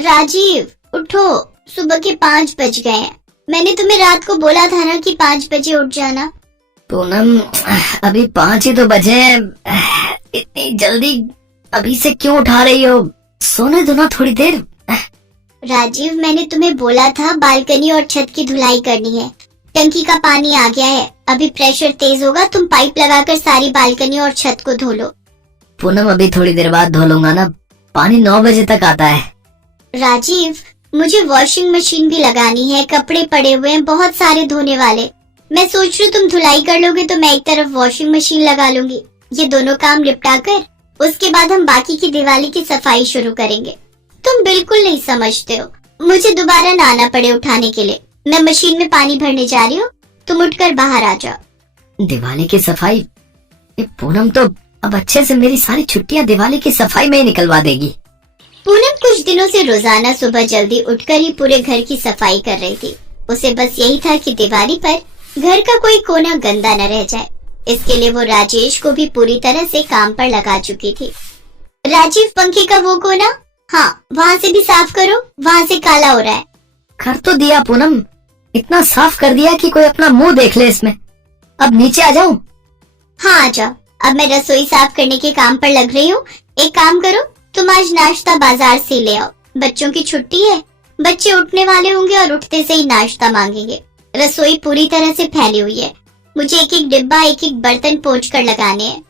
राजीव उठो, सुबह के 5 बज गए हैं। मैंने तुम्हें रात को बोला था ना कि 5 बजे उठ जाना। पूनम, अभी 5 ही तो बजे हैं। इतनी जल्दी अभी से क्यों उठा रही हो? सोने दो ना थोड़ी देर। राजीव, मैंने तुम्हें बोला था बालकनी और छत की धुलाई करनी है। टंकी का पानी आ गया है, अभी प्रेशर तेज होगा, तुम पाइप लगाकर सारी बालकनी और छत को धो लो। पूनम, अभी थोड़ी देर बाद धो लूंगा ना, पानी 9 बजे तक आता है। राजीव, मुझे वॉशिंग मशीन भी लगानी है, कपड़े पड़े हुए हैं बहुत सारे धोने वाले। मैं सोच रही हूँ तुम धुलाई कर लोगे तो मैं एक तरफ वॉशिंग मशीन लगा लूंगी। ये दोनों काम निपटा कर उसके बाद हम बाकी की दिवाली की सफाई शुरू करेंगे। तुम बिल्कुल नहीं समझते हो, मुझे दोबारा ना आना पड़े उठाने के लिए। मैं मशीन में पानी भरने जा रही हूँ, तुम उठकर बाहर आ जाओ। दिवाली की सफाई? ये पूनम तो अब अच्छे से मेरी सारी छुट्टियां दिवाली की सफाई में ही निकलवा देगी। पूनम कुछ दिनों से रोजाना सुबह जल्दी उठकर ही पूरे घर की सफाई कर रही थी। उसे बस यही था कि दिवाली पर घर का कोई कोना गंदा न रह जाए। इसके लिए वो राजेश को भी पूरी तरह से काम पर लगा चुकी थी। राजीव, पंखे का वो कोना, हाँ वहाँ से भी साफ करो, वहाँ से काला हो रहा है। कर तो दिया पूनम, इतना साफ कर दिया कि कोई अपना मुंह देख ले इसमें। अब नीचे आ जाऊं? हाँ आ जाओ, अब मैं रसोई साफ करने के काम पर लग रही हूँ। एक काम करो, तुम आज नाश्ता बाजार से ले आओ। बच्चों की छुट्टी है, बच्चे उठने वाले होंगे और उठते से ही नाश्ता मांगेंगे। रसोई पूरी तरह से फैली हुई है, मुझे एक एक डिब्बा एक एक बर्तन पोंछ कर लगाने हैं।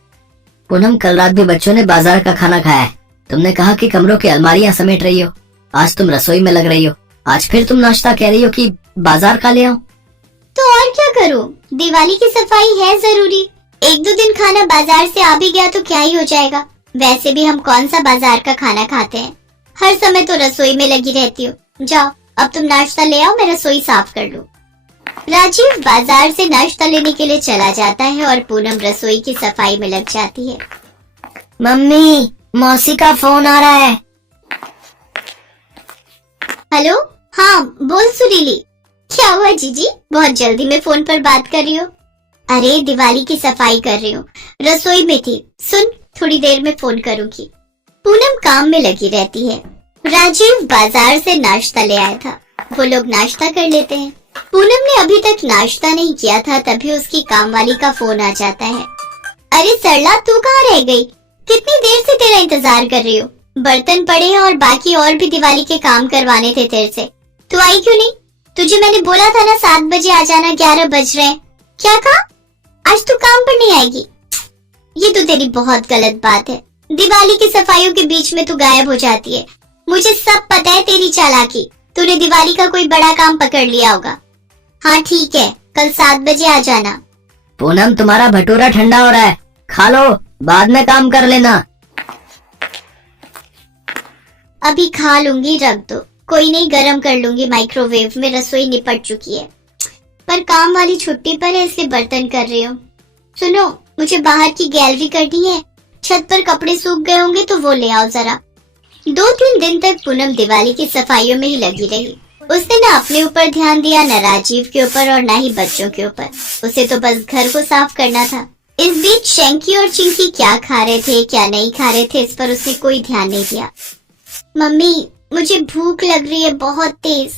पूनम, कल रात भी बच्चों ने बाजार का खाना खाया है। तुमने कहा कि कमरों की अलमारियां समेट रही हो, आज तुम रसोई में लग रही हो, आज फिर तुम नाश्ता कह रही हो कि बाजार का ले आओ। तो और क्या करूं, दिवाली की सफाई है जरूरी। एक दो दिन खाना बाजार से आ भी गया तो क्या ही हो जाएगा। वैसे भी हम कौन सा बाजार का खाना खाते हैं, हर समय तो रसोई में लगी रहती हूँ। जाओ अब तुम नाश्ता ले आओ, मैं रसोई साफ कर लूं। राजीव बाजार से नाश्ता लेने के लिए चला जाता है और पूनम रसोई की सफाई में लग जाती है। मम्मी, मौसी का फोन आ रहा है। हेलो, हाँ बोल सुरीली। क्या हुआ जीजी, बहुत जल्दी में फोन पर बात कर रही हो? अरे दिवाली की सफाई कर रही हूँ, रसोई में थी। सुन, थोड़ी देर में फोन करूंगी। पूनम काम में लगी रहती है। राजीव बाजार से नाश्ता ले आया था, वो लोग नाश्ता कर लेते हैं। पूनम ने अभी तक नाश्ता नहीं किया था, तभी उसकी कामवाली का फोन आ जाता है। अरे सरला, तू कहाँ रह गई? कितनी देर से तेरा इंतजार कर रही हूँ। बर्तन पड़े हैं और बाकी और भी दिवाली के काम करवाने थे तेरे से, तू आई क्यों नहीं? तुझे मैंने बोला था ना 7 बजे आ जाना, 11 बज रहे हैं। क्या कहा? आज तू काम पर नहीं आएगी? ये तो तेरी बहुत गलत बात है। दिवाली की सफाइयों के बीच में तू गायब हो जाती है। मुझे सब पता है तेरी चालाकी, तूने दिवाली का कोई बड़ा काम पकड़ लिया होगा। हाँ ठीक है, कल 7 बजे आ जाना। पूनम, तुम्हारा भटूरा ठंडा हो रहा है, खा लो, बाद में काम कर लेना। अभी खा लूंगी, रख दो, कोई नहीं, गरम कर लूंगी माइक्रोवेव में। रसोई निपट चुकी है, पर काम वाली छुट्टी पर है इसलिए बर्तन कर रही हूँ। सुनो, मुझे बाहर की गैलरी करनी है, छत पर कपड़े सूख गए होंगे तो वो ले आओ जरा। 2-3 दिन तक पूनम दिवाली की सफाइयों में ही लगी रही। उसने न अपने ऊपर ध्यान दिया, न राजीव के ऊपर और न ही बच्चों के ऊपर। उसे तो बस घर को साफ करना था। इस बीच शैंकी और चिंकी क्या खा रहे थे क्या नहीं खा रहे थे, इस पर उसने कोई ध्यान नहीं दिया। मम्मी, मुझे भूख लग रही है बहुत तेज।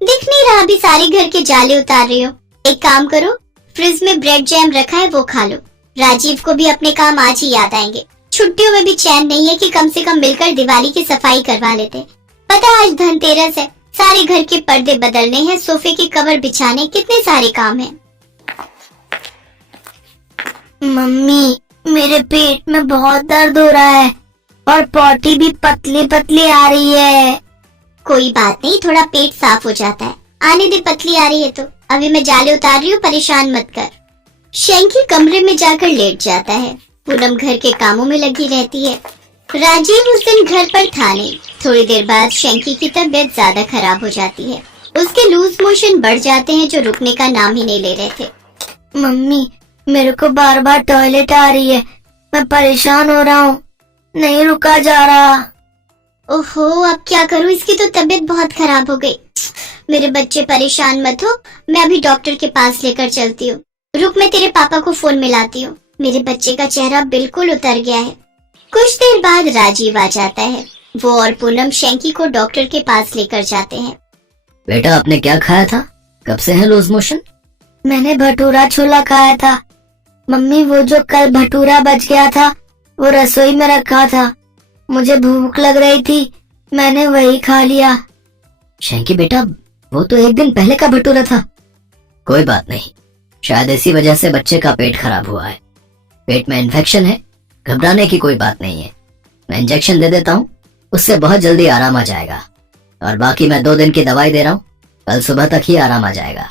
दिख नहीं रहा, अभी सारे घर के जाले उतार रही हो। एक काम करो, फ्रिज में ब्रेड जैम रखा है, वो खा लो। राजीव को भी अपने काम आज ही याद आएंगे। छुट्टियों में भी चैन नहीं है कि कम से कम मिलकर दिवाली की सफाई करवा लेते। पता आज धनतेरस है, सारे घर के पर्दे बदलने हैं, सोफे के कवर बिछाने, कितने सारे काम हैं। मम्मी, मेरे पेट में बहुत दर्द हो रहा है और पॉटी भी पतली पतली आ रही है। कोई बात नहीं, थोड़ा पेट साफ हो जाता है, आने दे। पतली आ रही है तो अभी मैं जाले उतार रही हूँ, परेशान मत कर। शैंकी कमरे में जाकर लेट जाता है। पूनम घर के कामों में लगी रहती है। राजीव उस दिन घर पर था नहीं। थोड़ी देर बाद शैंकी की तबीयत ज्यादा खराब हो जाती है। उसके लूज मोशन बढ़ जाते हैं जो रुकने का नाम ही नहीं ले रहे थे। मम्मी, मेरे को बार बार टॉयलेट आ रही है, मैं परेशान हो रहा हूँ, नहीं रुका जा रहा। ओहो, अब क्या करूँ, इसकी तो तबीयत बहुत खराब हो गई। मेरे बच्चे परेशान मत हो, मैं अभी डॉक्टर के पास लेकर चलती हूँ। रुक, मैं तेरे पापा को फोन मिलाती हूँ। मेरे बच्चे का चेहरा बिल्कुल उतर गया है। कुछ देर बाद राजीव आ जाता है। वो और पूनम शैंकी को डॉक्टर के पास लेकर जाते हैं। बेटा आपने क्या खाया था? कब से है लूज मोशन? मैंने भटूरा छोला खाया था। मम्मी वो जो कल भटूरा बच गया था वो रसोई में रखा था। मुझे भूख लग रही थी, मैंने वही खा लिया। शैंकी बेटा वो तो एक दिन पहले का भटूरा था। कोई बात नहीं, शायद इसी वजह से बच्चे का पेट खराब हुआ है। पेट में इन्फेक्शन है, घबराने की कोई बात नहीं है। मैं इंजेक्शन दे देता हूँ, उससे बहुत जल्दी आराम आ जाएगा। और बाकी मैं 2 दिन की दवाई दे रहा हूँ, कल सुबह तक ही आराम आ जाएगा।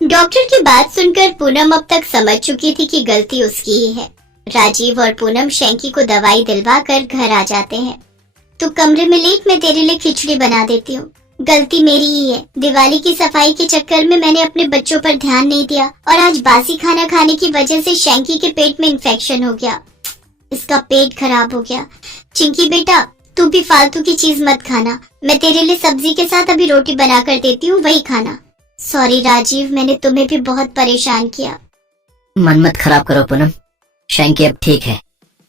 डॉक्टर की बात सुनकर पूनम अब तक समझ चुकी थी कि गलती उसकी ही है। राजीव और पूनम शैंकी को दवाई दिलवा कर घर आ जाते हैं। तो कमरे में लेट मैं तेरे लिए खिचड़ी बना देती हूँ। गलती मेरी ही है। दिवाली की सफाई के चक्कर में मैंने अपने बच्चों पर ध्यान नहीं दिया और आज बासी खाना खाने की वजह से शैंकी के पेट में इन्फेक्शन हो गया। इसका पेट खराब हो गया। चिंकी बेटा तू भी फालतू की चीज मत खाना। मैं तेरे लिए सब्जी के साथ अभी रोटी बना कर देती हूँ, वही खाना। सॉरी राजीव, मैंने तुम्हें भी बहुत परेशान किया। मन मत खराब करो पूनम, शैंकी अब ठीक है,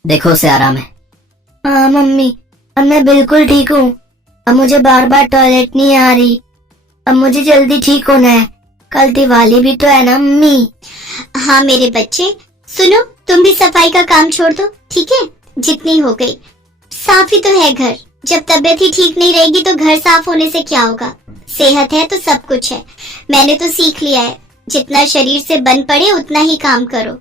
देखो उसे आराम है। हाँ मम्मी, अब मैं बिल्कुल ठीक हूँ। अब मुझे बार बार टॉयलेट नहीं आ रही। अब मुझे जल्दी ठीक होना है, कल दिवाली भी तो है ना मम्मी। हाँ मेरे बच्चे, सुनो तुम भी सफाई का काम छोड़ दो, ठीक है? जितनी हो गई, साफ ही तो है घर। जब तबीयत ही ठीक नहीं रहेगी तो घर साफ होने से क्या होगा? सेहत है तो सब कुछ है। मैंने तो सीख लिया है, जितना शरीर से बन पड़े उतना ही काम करो।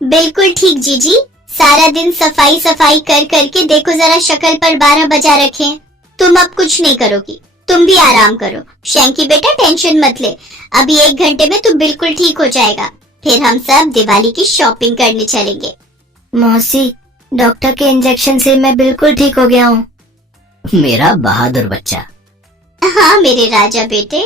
बिल्कुल ठीक जीजी, सारा दिन सफाई सफाई कर करके देखो जरा शक्ल पर 12 बजा रखे। तुम अब कुछ नहीं करोगी, तुम भी आराम करो। शैंकी बेटा टेंशन मत ले, अभी 1 घंटे में तू बिल्कुल ठीक हो जाएगा। फिर हम सब दिवाली की शॉपिंग करने चलेंगे। मौसी, डॉक्टर के इंजेक्शन से मैं बिल्कुल ठीक हो गया हूँ। मेरा बहादुर बच्चा। हाँ मेरे राजा बेटे।